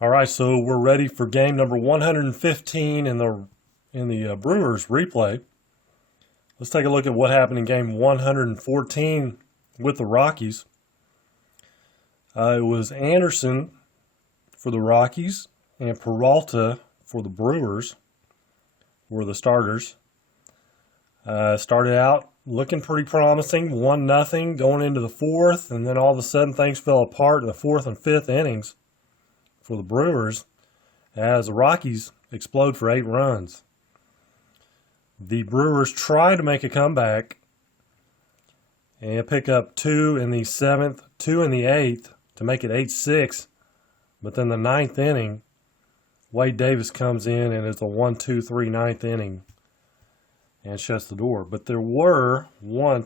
All right, so we're ready for game number 115 in the Brewers replay. Let's take a look at what happened in game 114 with the Rockies. It was Anderson for the Rockies and Peralta for the Brewers were the starters. Started out looking pretty promising, 1-0 going into the fourth, and then all of a sudden things fell apart in the fourth and fifth innings for the Brewers as the Rockies explode for 8 runs. The Brewers try to make a comeback and pick up 2 in the 7th, 2 in the 8th to make it 8-6. But then the 9th inning, Wade Davis comes in and it's a 1-2-3 ninth inning and shuts the door. But there were 4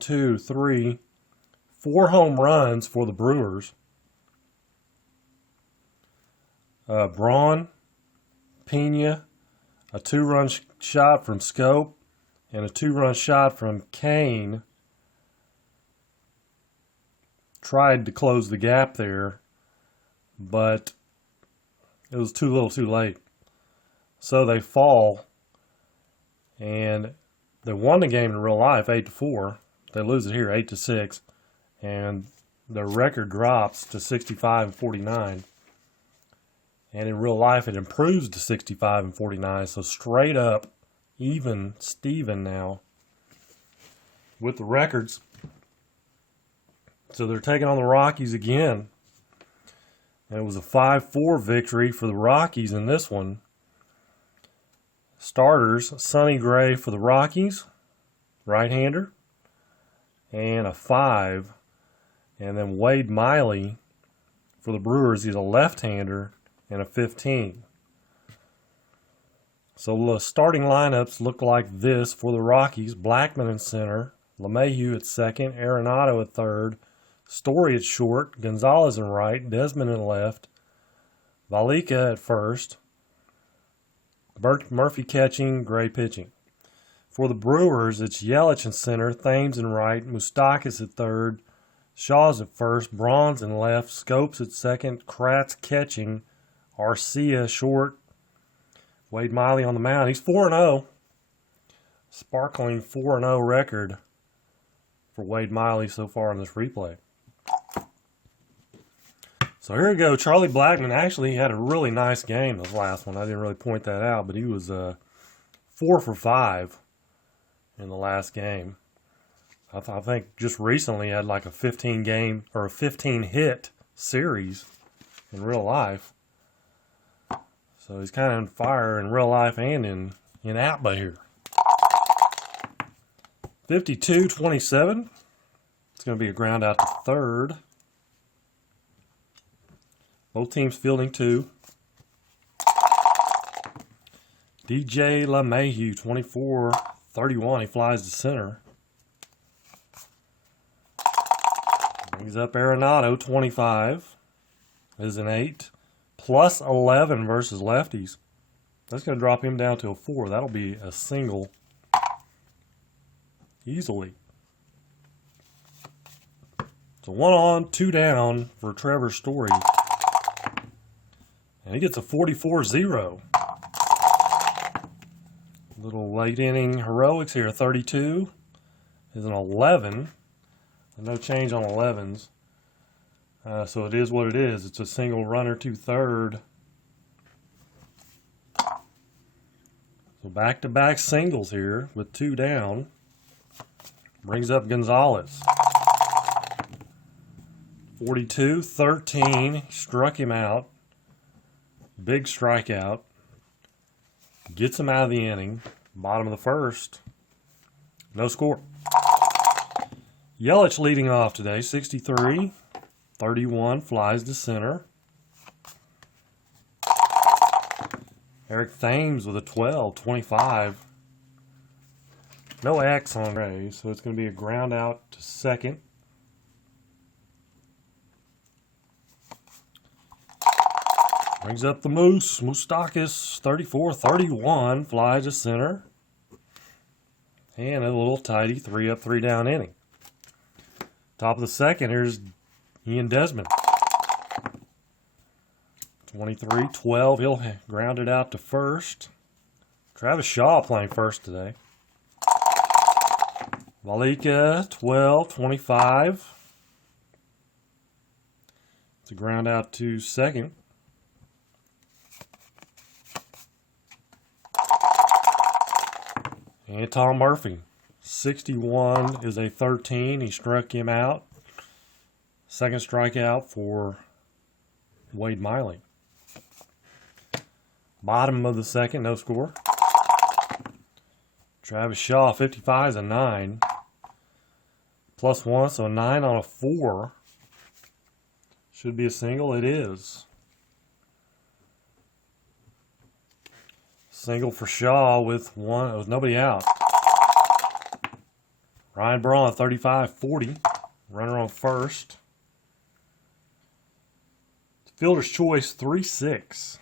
home runs for the Brewers. Braun, Pena, a 2-run shot from Scope, and a 2-run shot from Kane. Tried to close the gap there, but it was too little too late. So they fall, and they won the game in real life 8-4. They lose it here 8-6, and their record drops to 65-49. And in real life, it improves to 65-49. So straight up, even Steven now with the records. So they're taking on the Rockies again. And it was a 5-4 victory for the Rockies in this one. Starters, Sonny Gray for the Rockies, right-hander, and a 5. And then Wade Miley for the Brewers, he's a left-hander, and a 15. So the starting lineups look like this for the Rockies. Blackman in center, LeMahieu at second, Arenado at third, Story at short, Gonzalez in right, Desmond in left, Valika at first, Murphy catching, Gray pitching. For the Brewers, it's Yelich in center, Thames in right, Moustakas at third, Shaw's at first, Braun's in left, Scopes at second, Kratz catching, Arcia short, Wade Miley on the mound. He's 4-0. Sparkling 4-0 record for Wade Miley so far in this replay. So here we go. Charlie Blackmon actually had a really nice game this last one. I didn't really point that out, but he was 4 for 5 in the last game. I think just recently had like a 15 game or a 15 hit series in real life. So he's kind of on fire in real life and in APBA here. 52-27. It's going to be a ground out to third. Both teams fielding 2. DJ LeMahieu, 24-31. He flies to center. Brings up Arenado, 25. Is an 8. Plus 11 versus lefties. That's going to drop him down to a 4. That'll be a single easily. So 1 on, 2 down for Trevor Story. And he gets a 44-0. Little late inning heroics here. 32 is an 11. No change on 11s. So it is what it is. It's a single runner to third. So back-to-back singles here with 2 down. Brings up Gonzalez. 42-13. Struck him out. Big strikeout. Gets him out of the inning. Bottom of the first. No score. Yelich leading off today. 63-31. Flies to center. Eric Thames with a 12-25. No X on Ray, so it's going to be a ground out to second. Brings up the Moose. Moustakas, 34-31. Flies to center. And a little tidy 3-up, 3-down inning. Top of the second, here's Ian Desmond. 23-12. He'll ground it out to first. Travis Shaw playing first today. Malika, 12-25. To ground out to second. And Tom Murphy, 61 is a 13. He struck him out. Second strikeout for Wade Miley. Bottom of the second, no score. Travis Shaw, 55 is a 9. +1, so a 9 on a 4. Should be a single. It is. Single for Shaw with nobody out. Ryan Braun, 35-40. Runner on first. Fielder's choice, 3-6.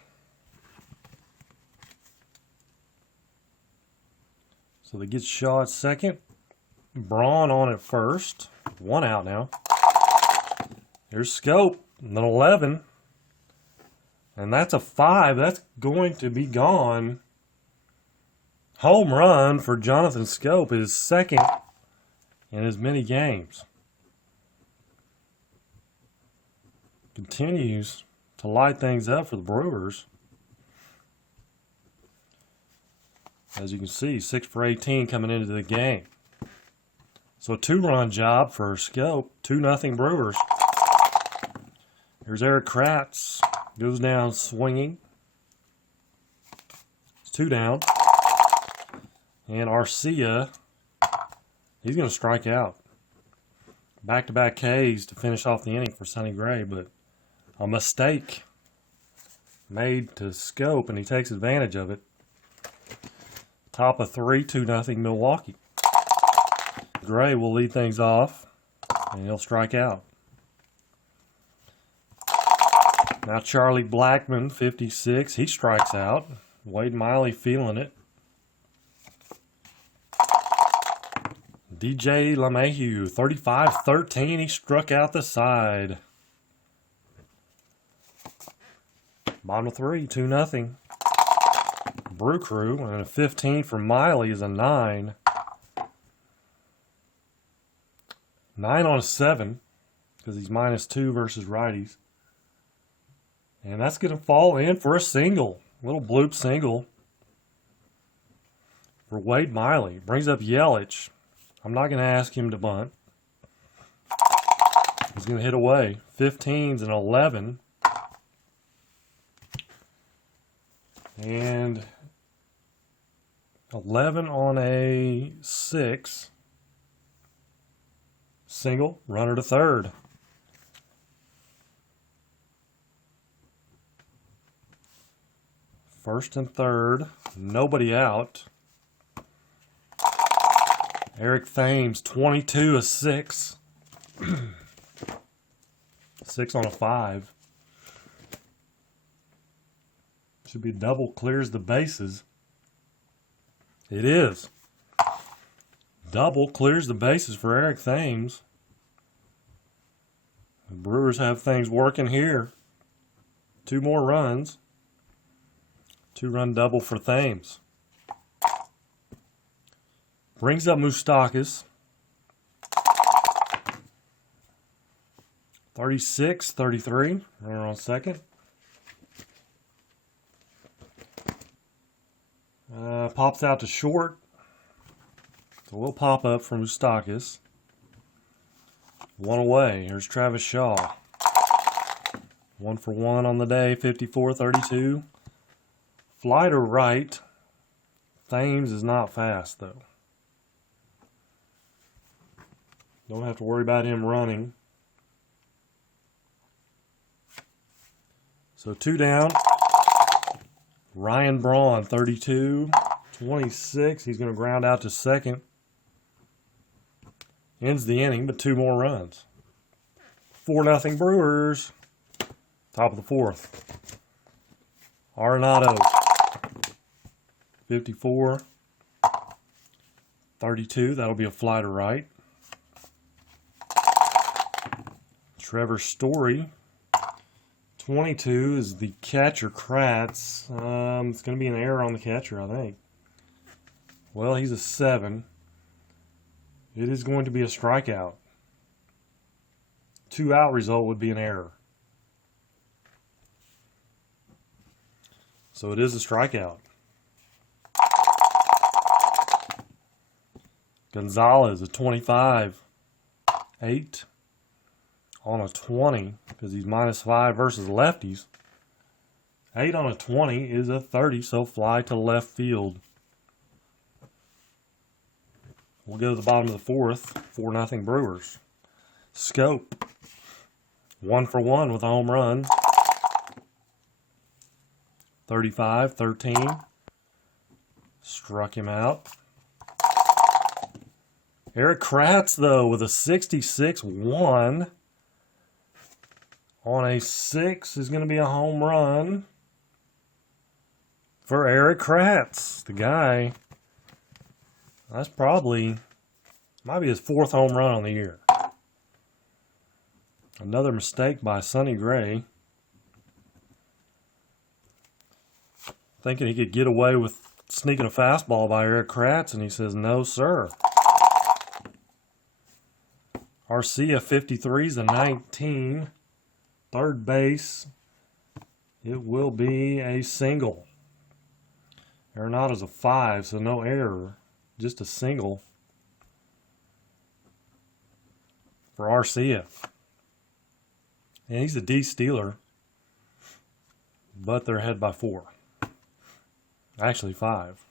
So they get Shaw at second. Braun on at first. 1 out now. Here's Scope, an 11. And that's a 5. That's going to be gone. Home run for Jonathan Scope, his second in as many games. Continues to light things up for the Brewers. As you can see, 6 for 18 coming into the game. So a 2-run job for Scope. 2-0 Brewers. Here's Eric Kratz. Goes down swinging. It's 2 down. And Arcia, he's going to strike out. Back-to-back Ks to finish off the inning for Sonny Gray, but a mistake made to Scope, and he takes advantage of it. Top of 3, 2-0 Milwaukee. Gray will lead things off, and he'll strike out. Now Charlie Blackmon, 56, he strikes out. Wade Miley feeling it. DJ LeMahieu, 35-13, he struck out the side. Bottom of 3, 2-0. Brew Crew, and a 15 for Miley is a 9. 9 on a 7, because he's -2 versus righties. And that's going to fall in for a single. Little bloop single for Wade Miley. Brings up Yelich. I'm not going to ask him to bunt. He's going to hit away. 15's an 11. And 11 on a 6. Single. Runner to third. First and third, nobody out. Eric Thames, 22 a 6. 6 on a 5. Should be double, clears the bases. It is. Double clears the bases for Eric Thames. The Brewers have things working here. 2 more runs. 2-run double for Thames. Brings up Moustakas. 36-33. Runner on second. Pops out to short. So we'll pop up from Moustakas. 1 away. Here's Travis Shaw. 1 for 1 on the day. 54-32. Fly to right. Thames is not fast, though. Don't have to worry about him running. So 2 down. Ryan Braun, 32-26. He's going to ground out to second. Ends the inning, but 2 more runs. 4-0 Brewers. Top of the 4th. Arenado. 54-32. That'll be a fly to right. Trevor Story. 22 is the catcher, Kratz. It's going to be an error on the catcher, I think. Well, he's a 7. It is going to be a strikeout. 2 out result would be an error. So it is a strikeout. Gonzalez, a 25. 8 on a 20 because he's -5 versus lefties. 8 on a 20 is a 30, so fly to left field. We'll go to the bottom of the 4th. 4-0 Brewers. Scope. 1 for 1 with a home run. 35-13. Struck him out. Eric Kratz, though, with a 66-1 on a 6 is going to be a home run for Eric Kratz. The guy, that's probably, might be his 4th home run on the year. Another mistake by Sonny Gray. Thinking he could get away with sneaking a fastball by Eric Kratz, and he says, no, sir. Arcia, 53's a 19. Third base, it will be a single. Arenado's a 5, so no error. Just a single for Arcia. And he's a D stealer, but they're ahead by 4. Actually 5.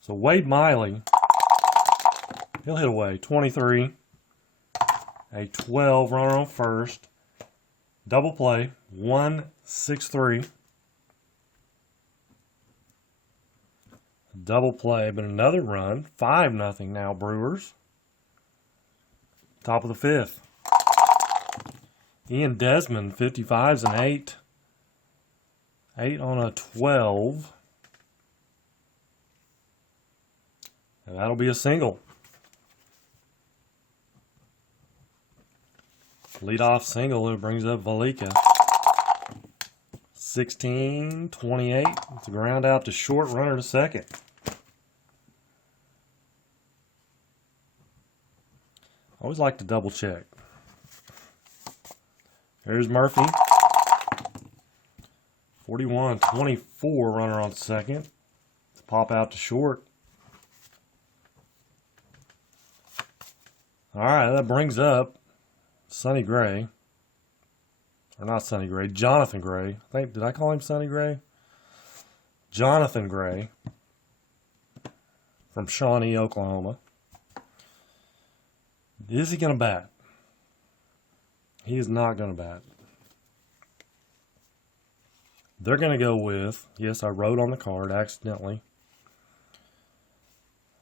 So Wade Miley, he'll hit away. 23. A 12 runner on first. Double play. 1-6-3. Double play, but another run. 5-0 now, Brewers. Top of the 5th. Ian Desmond, 55's an 8. 8 on a 12. And that'll be a single. Leadoff single, it brings up Valika. 16-28. It's a ground out to short, runner to second. Always like to double check. There's Murphy. 41-24, runner on second. Pop out to short. All right, that brings up Sonny Gray. Or not Sonny Gray, Jonathan Gray. Did I call him Sonny Gray? Jonathan Gray from Shawnee, Oklahoma. Is he going to bat? He is not going to bat. They're going to go with, yes, I wrote on the card accidentally.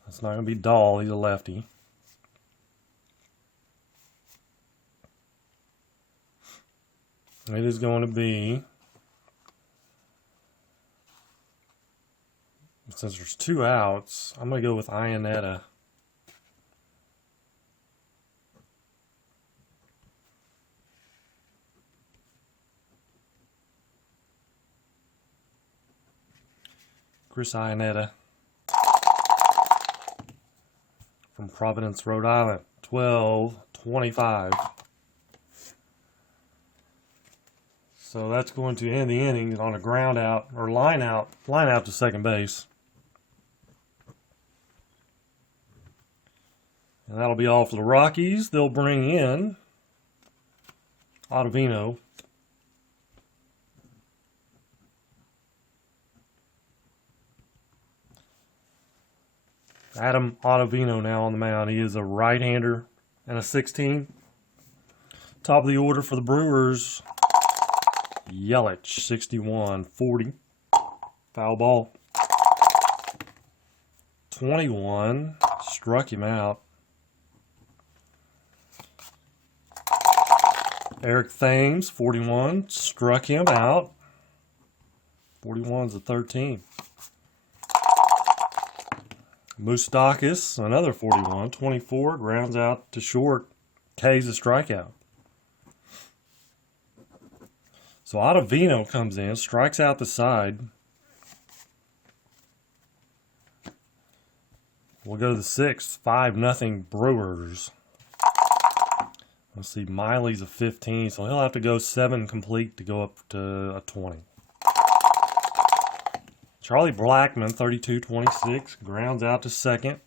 It's not going to be Dahl. He's a lefty. It is going to be, since there's 2 outs, I'm going to go with Iannetta. Chris Iannetta from Providence, Rhode Island. 12-25. So that's going to end the inning on a ground out or line out to second base. And that'll be all for the Rockies. They'll bring in Ottavino. Adam Ottavino now on the mound. He is a right-hander and a 16. Top of the order for the Brewers. Yelich, 61-40. Foul ball. 21. Struck him out. Eric Thames, 41. Struck him out. 41's a 13. Moustakis, another 41. 24. Grounds out to short. K's a strikeout. So Ottavino comes in, strikes out the side. We'll go to the sixth, 5-0 Brewers. Let's see, Miley's a 15, so he'll have to go 7 complete to go up to a 20. Charlie Blackmon, 32-26, grounds out to second.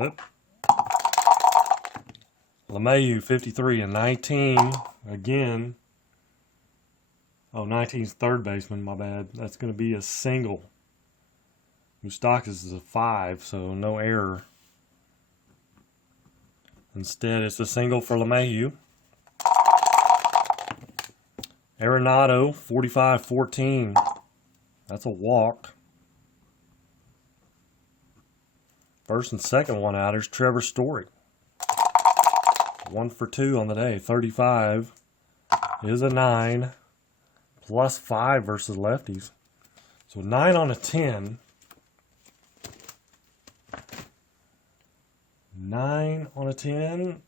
Oop. LeMahieu, 53-19, again. Oh, 19's third baseman, my bad. That's going to be a single. Moustakas is a 5, so no error. Instead, it's a single for LeMahieu. Arenado, 45-14. That's a walk. First and second one outers, Trevor Story. 1 for 2 on the day. 35 is a 9. Plus 5 versus lefties. So 9 on a 10. 9 on a 10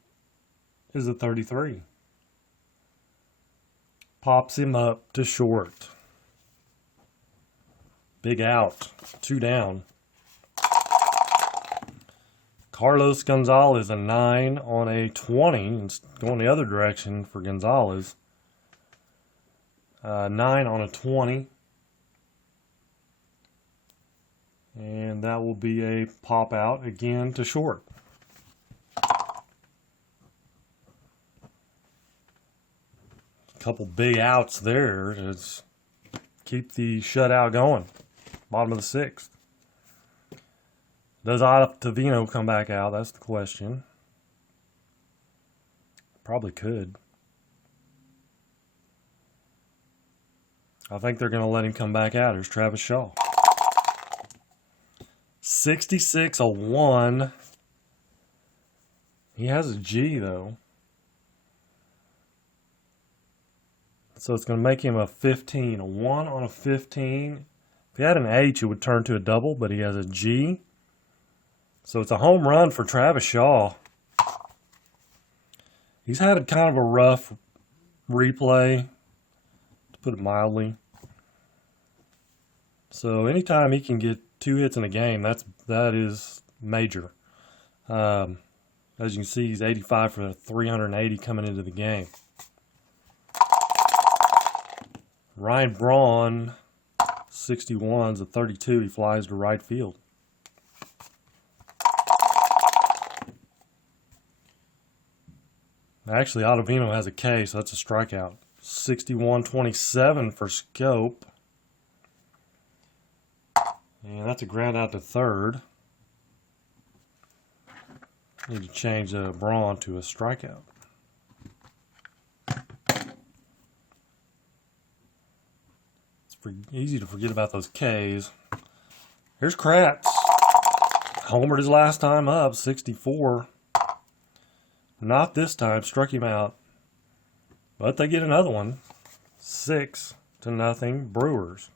is a 33. Pops him up to short. Big out. 2 down. Carlos Gonzalez, a 9 on a 20. It's going the other direction for Gonzalez. 9 on a 20. And that will be a pop out again to short. Couple big outs there to keep the shutout going. Bottom of the sixth. Does Ottavino come back out? That's the question. Probably could. I think they're going to let him come back out. Here's Travis Shaw. 66-1. He has a G, though. So it's going to make him a 15. A 1 on a 15. If he had an H, it would turn to a double, but he has a G. So it's a home run for Travis Shaw. He's had a kind of a rough replay, to put it mildly. So anytime he can get 2 hits in a game, that is major. As you can see, he's 85 for 380 coming into the game. Ryan Braun, 61's a 32. He flies to right field. Actually, Ottavino has a K, so that's a strikeout. 61-27 for Scope. And that's a ground out to third. Need to change Braun to a strikeout. Easy to forget about those Ks. Here's Kratz. Homered his last time up, 64. Not this time, struck him out. But they get another one. 6-0 Brewers.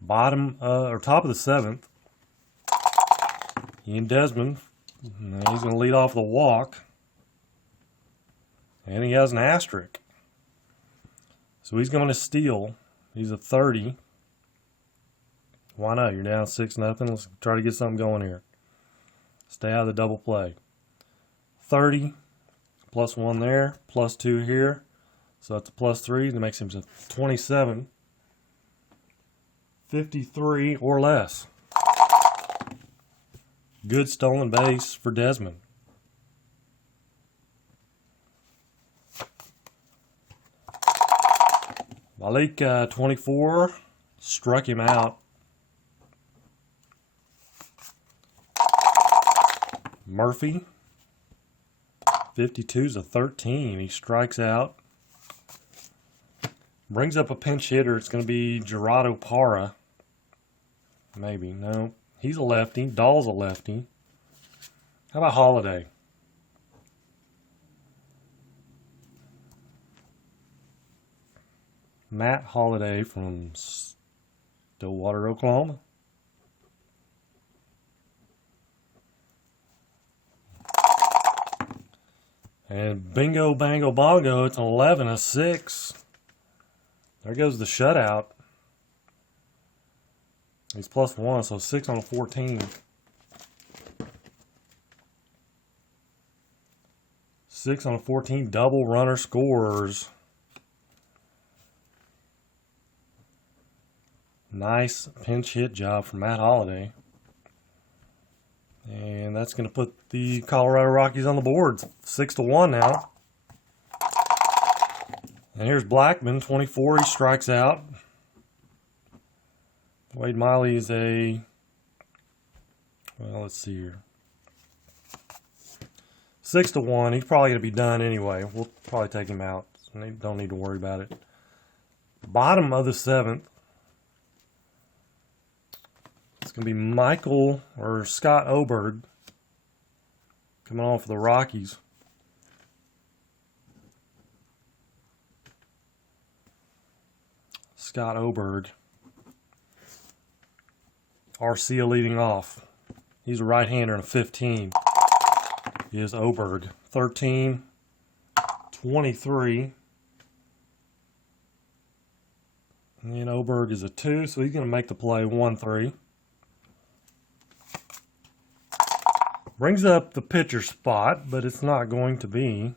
Bottom or top of the seventh. Ian Desmond. He's going to lead off the walk. And he has an asterisk. So he's going to steal. He's a 30. Why not? You're down 6-0. Let's try to get something going here. Stay out of the double play. 30. Plus 1 there. Plus 2 here. So that's a plus 3. That makes him 27. 53 or less. Good stolen base for Desmond. Malik, 24, struck him out. Murphy, 52's a 13. He strikes out. Brings up a pinch hitter. It's going to be Gerardo Parra. Maybe. No. He's a lefty. Dahl's a lefty. How about Holiday? Matt Holiday from Stillwater, Oklahoma. And bingo, bango, bongo, it's an 11-6. There goes the shutout. He's +1, so 6 on a 14. 6 on a 14, double runner scores. Nice pinch hit job from Matt Holliday. And that's going to put the Colorado Rockies on the board. 6-1 now. And here's Blackman, 24. He strikes out. Wade Miley is well, let's see here. 6-1. He's probably going to be done anyway. We'll probably take him out. Don't need to worry about it. Bottom of the 7th. It's going to be Scott Oberg coming on for the Rockies. Scott Oberg. Arcia leading off. He's a right-hander in a 15. Is Oberg. 13, 23. And Oberg is a 2, so he's going to make the play 1-3. Brings up the pitcher spot, but it's not going to be.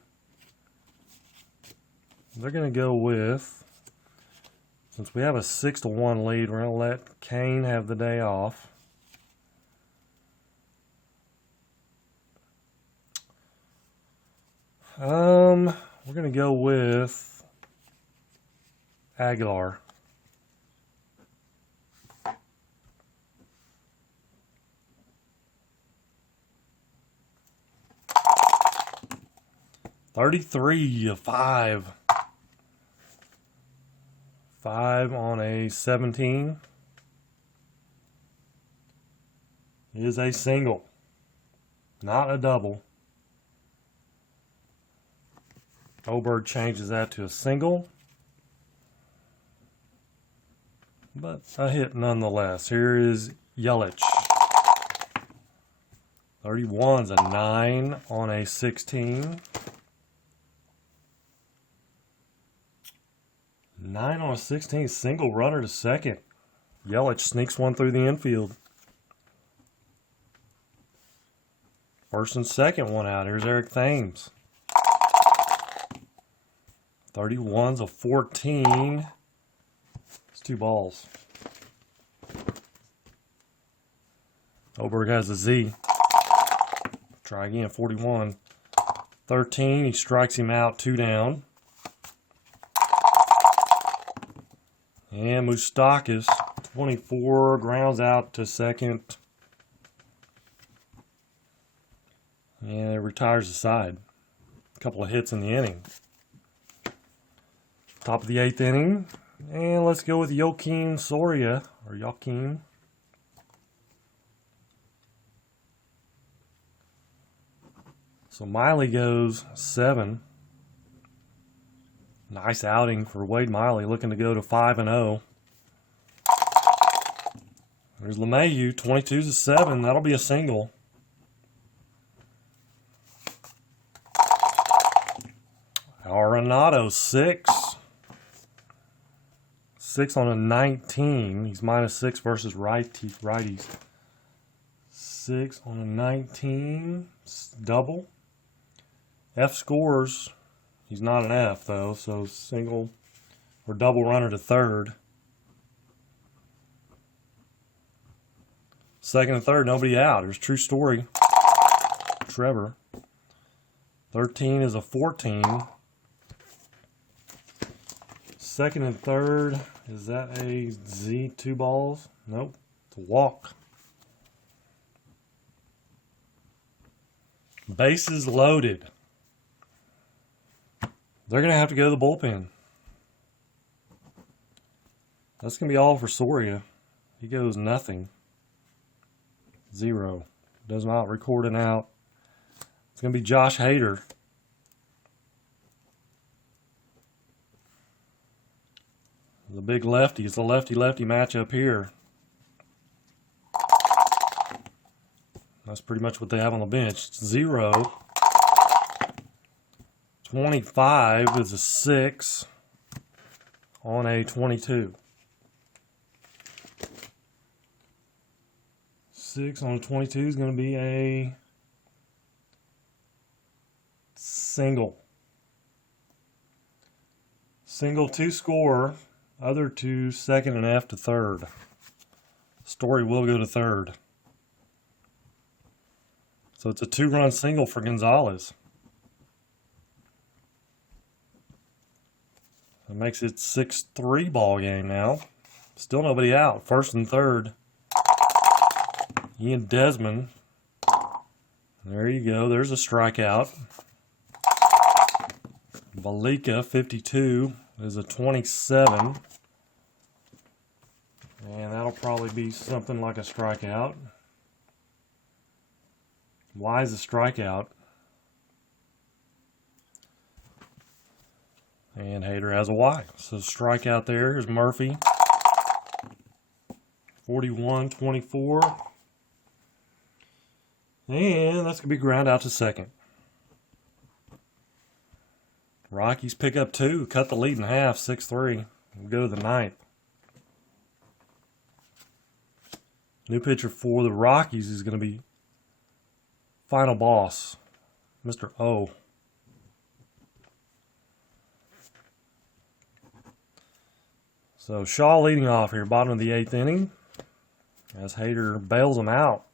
They're going to go with, since we have a 6-1 lead, we're going to let Kane have the day off. We're going to go with Aguilar. $33-5. 5 on a 17 is a single, not a double. Oberg changes that to a single, but a hit nonetheless. Here is Yelich. 31's a 9 on a 16. 9 on a 16, single runner to second. Yelich sneaks one through the infield. First and second one out. Here's Eric Thames. 31's a 14. It's 2 balls. Oberg has a Z. Try again, 41. 13, he strikes him out, 2 down. And Moustakas, 24, grounds out to second. And it retires the side. A couple of hits in the inning. Top of the 8th inning. And let's go with Joakim Soria, or Joakim. So Miley goes 7. Nice outing for Wade Miley, looking to go to 5-0. There's LeMahieu, 22's a 7. That'll be a single. Arenado, 6. 6 on a 19. He's -6 versus righties. 6 on a 19. Double. F scores. He's not an F, though, so single or double runner to third. Second and third, nobody out. There's True Story. Trevor. 13 is a 14. Second and third, is that a Z, 2 balls? Nope, it's a walk. Bases loaded. They're going to have to go to the bullpen. That's going to be all for Soria. He goes nothing. 0. Does not record an out. It's going to be Josh Hader. The big lefty. It's a lefty-lefty matchup here. That's pretty much what they have on the bench. 0. 25 is a 6 on a 22. 6 on a 22 is going to be a single. Single 2 score, other 2 second and F to third. Story will go to third. So it's a 2-run single for Gonzalez. That makes it 6-3 ball game now. Still nobody out. First and third. Ian Desmond. There you go. There's a strikeout. Balika, 52, is a 27. And that'll probably be something like a strikeout. Why is a strikeout? And Hader has a Y. So strikeout there. Here's Murphy. 41-24. And that's going to be ground out to second. Rockies pick up 2. Cut the lead in half. 6-3. We'll go to the ninth. New pitcher for the Rockies is going to be final boss, Mr. O. So Shaw leading off here, bottom of the 8th inning, as Hader bails him out.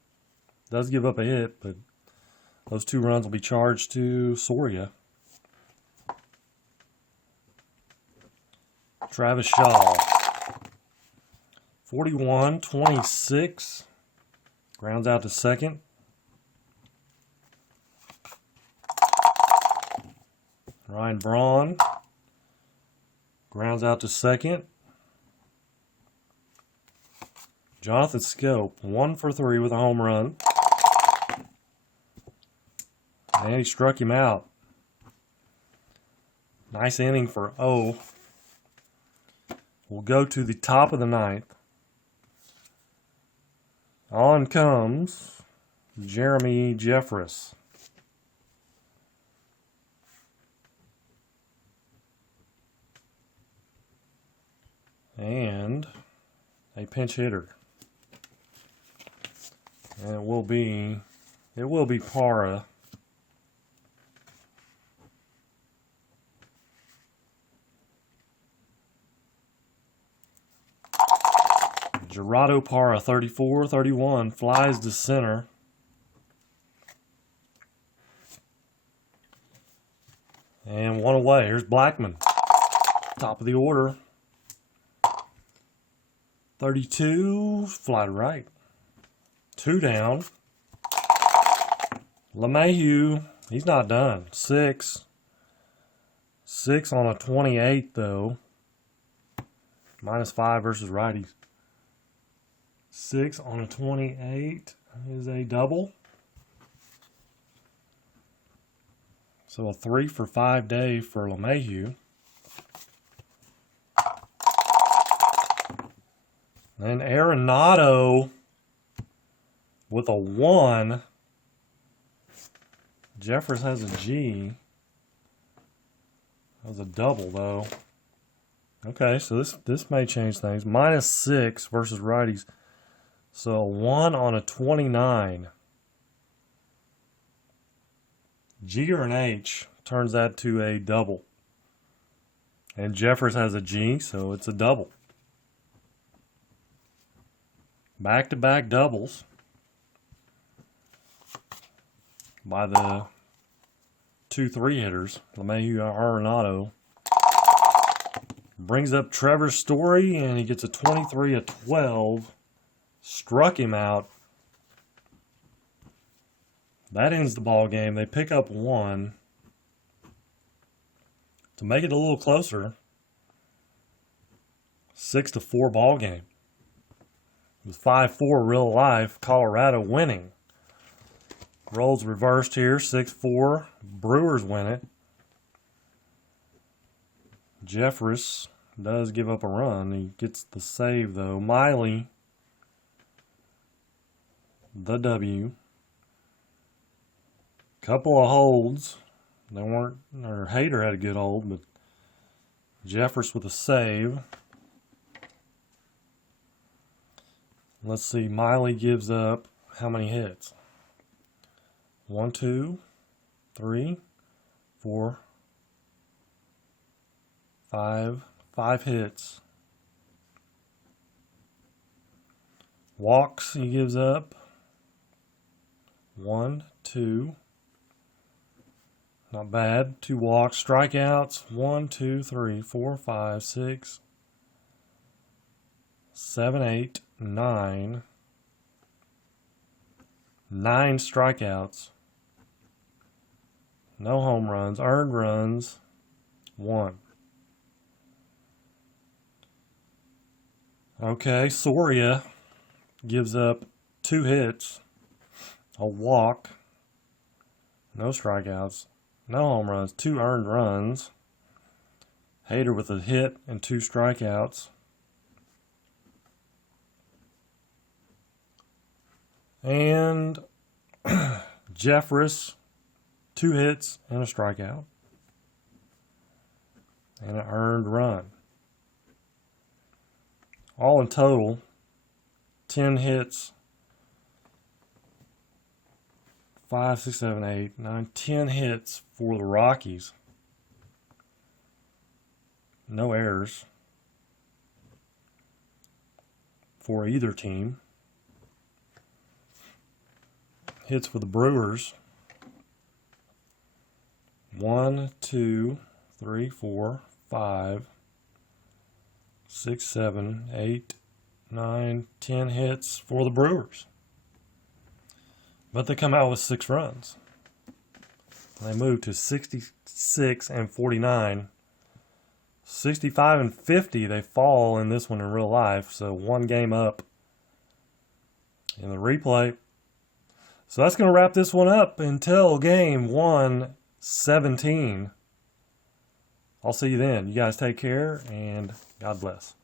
Does give up a hit, but those 2 runs will be charged to Soria. Travis Shaw, 41-26, grounds out to second. Ryan Braun grounds out to second. Jonathan Scope, 1 for 3 with a home run. And he struck him out. Nice inning for O. We'll go to the top of the ninth. On comes Jeremy Jeffress. And a pinch hitter. And it will be Para. Gerardo Para, 34-31, flies to center. And 1 away. Here's Blackman. Top of the order. 32, fly to right. 2 down. LeMahieu, he's not done. 6. 6 on a 28, though. -5 versus righties. 6 on a 28 is a double. So a 3 for 5 day for LeMahieu. And Arenado with a 1. Jeffers has a G. That was a double, though. Okay, so this may change things. -6 versus righties. So a 1 on a 29. G or an H turns that to a double. And Jeffers has a G, so it's a double. Back-to-back doubles by the 2-3 hitters, LeMahieu Arenado. Brings up Trevor Story, and he gets a 23-12. Struck him out. That ends the ball game. They pick up 1 to make it a little closer. 6-4 ball game. It was 5-4 real life. Colorado winning. Roles reversed here. 6-4. Brewers win it. Jeffress does give up a run. He gets the save, though. Miley, the W. Couple of holds. They weren't, or Hader had a good hold, but Jeffress with a save. Let's see, Miley gives up how many hits? 1, 2, 3, 4, 5. 5 hits. Walks he gives up. 1, 2. Not bad. 2 walks. Strikeouts. 1, 2, 3, 4, 5, 6, 7, 8, 9. 9 strikeouts. No home runs. Earned runs. 1. Okay, Soria gives up 2 hits, a walk, no strikeouts, no home runs, 2 earned runs. Hader with a hit and 2 strikeouts. And Jeffress, 2 hits and a strikeout. And an earned run. All in total, 10 hits, 5, 6, 7, 8, 9, 10 hits for the Rockies. No errors for either team. Hits for the Brewers. 1, 2, 3, 4, 5, 6, 7, 8, 9, 10 hits for the Brewers. But they come out with 6 runs. They move to 66 and 49. 65 and 50, they fall in this one in real life. So 1 game up in the replay. So that's going to wrap this one up until game 117. I'll see you then. You guys take care, and God bless.